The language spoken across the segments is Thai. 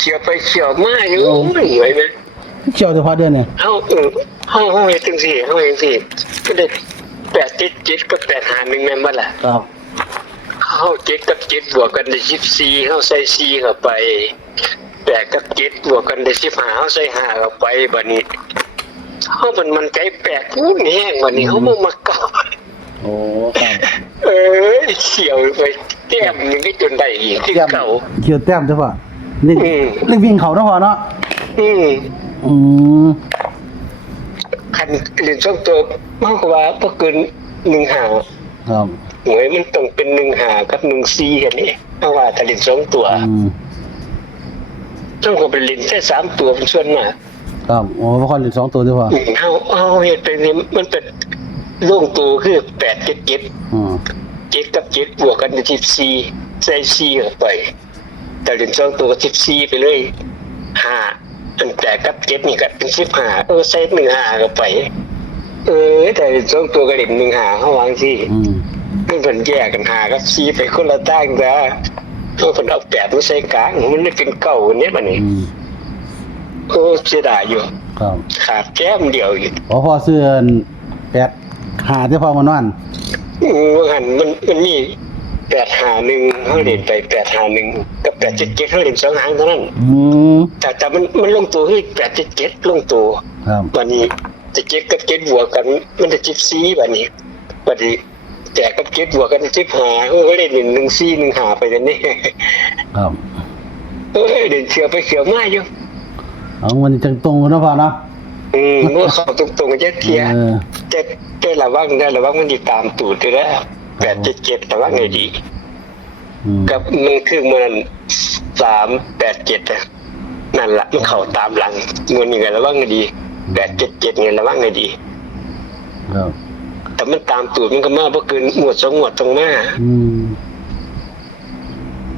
เขียวไปเขียวมาอยู่ไม่ไหวไหมเขียวแต่พอเดือนเนี่ยห้องเฮ็ดจังซี่ห้องเฮ็ดจังซี่ก็ได้8 7 7กับ8 5 1แม่นบ่ล่ะครับเฮา7กับ7บวกกันได้14เฮาใส่4เข้าไป8กับ7บวกกันได้15เฮาใส่5เข้าไปบัดนี้เฮามันใจ8พูดแห้งบัดนี้เฮาบ่มักเก่าโอ้ครับเขียวไปแต้มนึงก็จนได้อีกที่เก่าเขียวแต้มใช่ป่ะนี่วิ่งเขาเนาะพ่อเนาะอืมคันเรียนช่วงตัวมากกว่าบ่เกิน1 หาครับหวยมันต้องเป็น1 หากับ1 4กันนี่เพราะว่าถ้าเล่น2ตัวต้องก็ไปเล่นแค่3ตัวเป็นส่วนมากครับโอ้บ่ค่อยเล่น2ตัวด้วยพ่อเอาเฮ็ดไปนี่มันเป็นลงตัวคือ8 7 7 7กับ7บวกกันเป็น14ใส่4เข้าไปแต่เล่น2ตัวก็14ไปเลย5อันแต่กับ7นี่ก็เป็น15ใส่1 หาเข้าไปแต่เล่น2ตัวก็เล่น1 หาเฮาวางสิมันเพิ่นแยกกันหากับ4ไปคนละทางจ้ะเพิ่นเอา8มาใส่กลางมันเลยเป็น9เนี่ยบัดนี้เสียดายอยู่ครับขาดแก้มเดียวอยู่พ่อซื้อ8 5ที่พ่อมานอนหันมันมี8 5 1เฮาเล่นไป8 5 1กับ8 7 7เฮาเล่น2 หางเท่านั้นแต่มันลงตัวคือ8 7 7ลงตัวครับบัดนี้7กับ7บวกกันมันจะ14บัดนี้แต่กับ7บวกกัน15เฮาเล่น1 4 1 5ไปกันนี่ครับเล่นเขียวไปเขียวมาอยู่มันจังตรงกันเนาะพ่อเนาะเมื่อเข้าตรงๆกันเทียแต่ระวังมันสิตามตูดอยู่นะ8 7 7ระวังให้ดีกับมันคือมัน3 8 7อ่ะนั่นล่ะมันเข้าตามหลังมันนี่ก็ระวังให้ดี8 7 7นี่ระวังให้ดีครับแต่มันตามตูดมันก็มาบ่เกินหมวด2หมวดตรงมา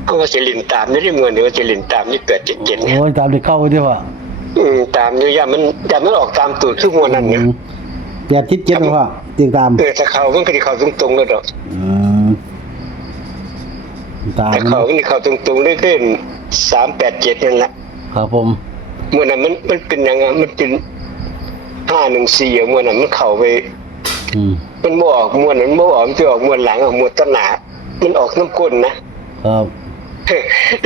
เพราะว่าสิเล่นตามนี่มื้อนี้ว่าสิเล่นตามนี่8 7 7เนี่ยโอ้ยตามได้เข้าไปดิว่ะตามนี่มันออกตามตูดคือหมวดนั้นเนี่ย8 7 7พ่อติดตามถ้าเข้ามันก็สิเข้าตรงๆเลยดอกตามแต่เขานี่เข้าตรงๆเลยขึ้น3 8 7นั่นแหละครับผมหมวดนั้นมันเป็นยังไงมันเป็น5 1 4อ่ะหมวดนั้นมันเข้าไปมันบ่ออกมวลนั้นบ่ออกมันจะออกมวลหลังออกมวลต้นหนามันออกน้ำก้นนะครับ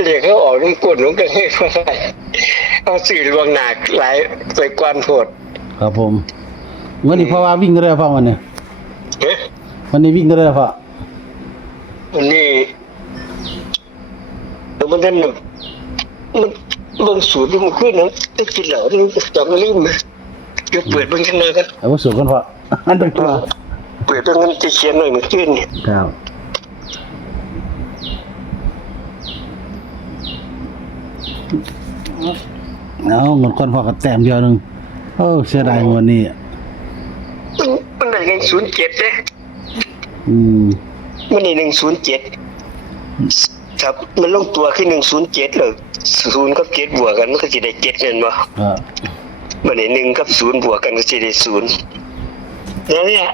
เรียกเขาออกน้ำก้นมันก็ให้ว่าเอาสื่อลวงหนักหลายไปกวนโพดครับผมวันนี้พ่อว่าวิ่งได้พ่อวันนี้วันนี้วิ่งได้พ่อวันนี้มันนั่นมันเบิ่งสูตรมันขึ้นนะได้กินเหล้าได้จำลืมนะจะเปิดเบิ่งกันเลยกันเอาสูตรกันพ่ออันตรายเปิดเบิ่งกันจะเขียนหน่อยมันขึ้นเนี่ยครับหมดคนพอกับแต้มเดียวนึงเสียดายวันนี้มันได้107เลยมันนี่107ครับมันลงตัวขึ้น107เลย0กับ7บวกกันมันก็สิได้7แม่นบ่มันนี่1กับ0บวกกันก็สิได้0นั่นแหละ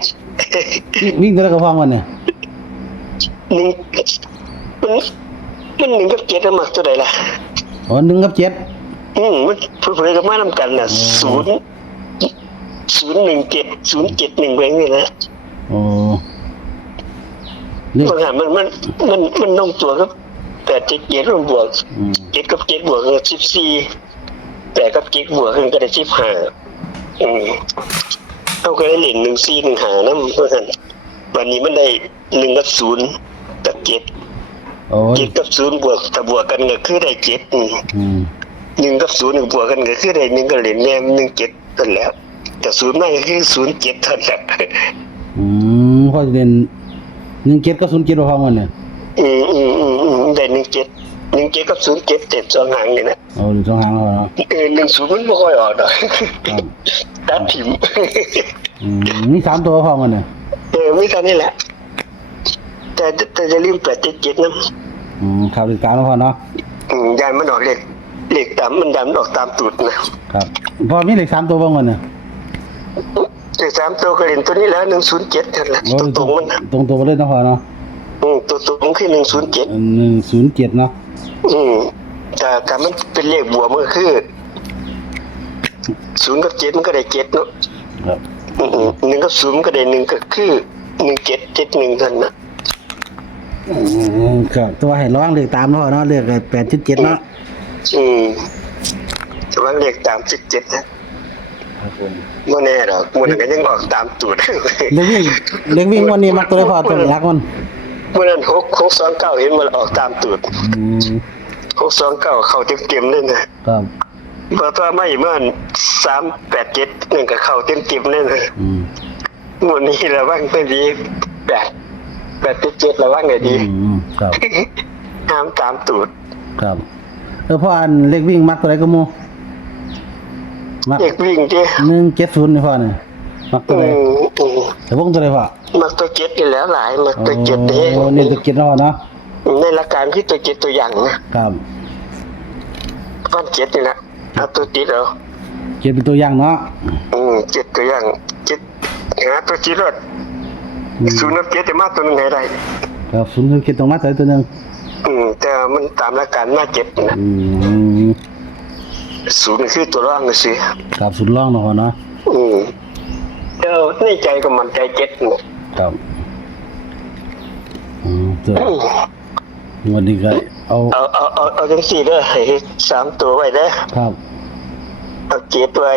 วิ่งได้ก็ฟังวันเนี่ยมัน1กับ7มักตัวใดล่ะ1กับ7มันเพิ่นก็มานำกันน่ะ017 071ไปนี่นะมันลงตัวครับ8 7 7บวก7กับ7บวกก็14แต่กับ7บวกก็ได้15เอาก็ได้เล่น1 4 1 5นำเพิ่นวันนี้มันได้1กับ0กับ7 7กับ0บวกถ้าบวกกันก็คือได้71กับ0บวกกันก็คือได้1ก็เล่นแนม17นั่นแหละแต่0นั่นก็คือ07เท่านั้นพอจะเล่น17กับ07บ่ฟังวันเนี่ยได้17กับ07เต็ม2หางนี่นะ2หางแล้วเนาะ10มันบ่ค่อยออกดอกตัดถิ่มมี3ตัวฟังวันเนี่ยมีเท่านี้แหละแต่จะลืม8 7 7นำข่าวติดตามแล้วพ่อเนาะยายมันออกเลขตามมันดันออกตามตูดนะครับพอมีเลข3ตัวบ้างวันเนี่ยเลข3ตัวก็เห็นตัวนี้แล้ว107นั่นแหละตรงมันตรงไปเลยนะพ่อเนาะตัวตรงคือ107 107เนาะ แต่มันเป็นเลขบวกมันก็คือ0กับ7มันก็ได้7เนาะ ครับ 1กับ0มันก็ได้1ก็คือ1771ซั่นน่ะ ครับตัวให้ระวังเลขตามเนาะเลข877เนาะ แต่ว่าเลขตาม17นะครับ ผม บ่แน่ดอกมันก็ยังออกตามตูด เลขวิ่งวันนี้มักตัวได้พอตัวรักมัน เมื่อนั้น629เห็นมันออกตามตูด 629เข้าเต็มๆเลยนะครับ บ่ตัวไม่มัน387นั่นก็เข้าเต็มๆเลยนะ วันนี้ระวังให้ดี877ระวังให้ดี ครับ ห้ามตามตูด ครับเพราะอันเลขวิ่งมักตัวไหนก็มูมัก เด็กวิ่งดิ 170นี่พ่อเนี่ยมักตัวไหนแต่วงตัวไหนพ่อ มักตัวเจ็ดอยู่แล้วหลายมักตัวเจ็ดเด้ โอ้นี่ตัวเจ็ดเนาะเนาะ ในหลักการคือตัวเจ็ดตัวอย่างนะครับ ฟันเจ็ดนี่นะเอาตัวติดเอา เจ็ดเป็นตัวอย่างเนาะ เจ็ดตัวอย่างเจ็ดหาตัวจิตรถศูนย์นับเจ็ดจะมาตัวหนึงให้ได้ ครับศูนย์คือเจ็ดตรงมาตัวนึง แต่มันตามหลักการมาเจ็ดนะศูนย์คือตัวร่างสิ ครับศูนย์ร่องเนาะพ่อเนาะ เจ้าในใจก็มันใจเจ็ดนะครับ ตัววันนี้ก็เอา เอาจังสี่เด้อให้3ตัวไว้เด้อ ครับ เอาเจ็ดไว้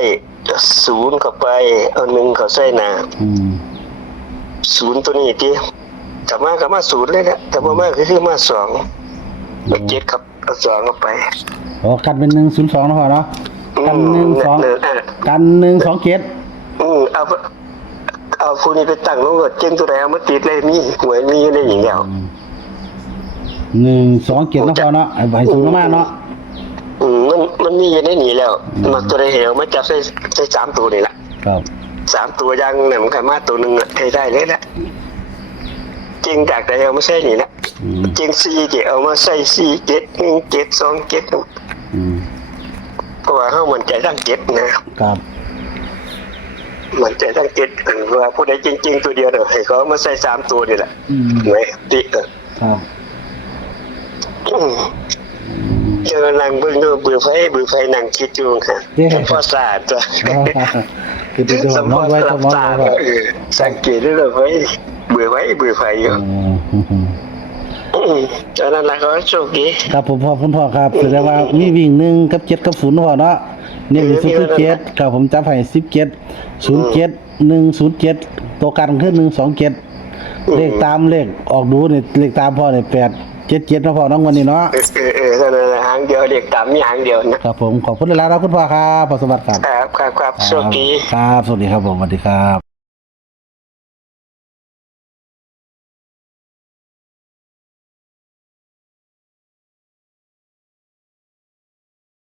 ศูนย์เข้าไปเอาหนึ่งเข้าใส่หน้าศูนย์ตัวนี้ที่กลับมาศูนย์เลยนะแต่บ่มาคือมา2เอาเจ็ดครับเอา2เข้าไป อ๋อกันเป็น102เนาะพ่อเนาะกัน12กัน127 เอาพวกนี้ไปตั้งลงรถเก่งตัวใดเอามาติดเลยมีหวยมีได้อย่างเดียว 127เนาะพ่อเนาะไอ้ใบศูนย์มาเนาะ มันมีอยู่ในนี้แล้วมาตัวใดเหวมาจับใส่3ตัวนี่ล่ะ ครับ 3ตัวยังเนี่ยมันก็มาตัวนึงอ่ะให้ได้เลยละจริงจากแต่เอามาใส่นี่นะจริง4เดี๋ยวเอามาใส่4 7 1 7 2 7เพราะว่าเฮามันใจทั้ง7นะครับ มันใจทั้ง7ว่าผู้ใดจริงๆตัวเดียวเด้อให้เขามาใส่3ตัวนี่แหละไหมติครับ เจอนั่งเบิ่งดูเบื่อไฟนั่งคิดอยู่ค่ะพอสาดจ้ะ คือตัว สัม น้ พ อง อ ไว้ ส ตัว ลับ น้อง ตา ไว้ สังเกตด้วยไฟเบื่อไฟอยู่ตอนนั้นก็โชคดี ครับผมพ่อคุณพ่อครับแสดงว่ามีวิ่ง1กับ7กับ0พ่อเนาะเนี่ยมี07ครับผมจับให้17 07 107ตัวกันคือ127เลขตามเลขออกดูนี่เลขตามพ่อนี่877เนาะพ่อน้องวันนี้เนาะตอนนั้นหางเดียวเด็กตามมีหางเดียวนะครับ ผมขอบคุณหลายๆครับคุณพ่อครับพ่อสวัสดิ์ครับ ครับโชคดี ครับสวัสดีครับผมสวัสดีครับ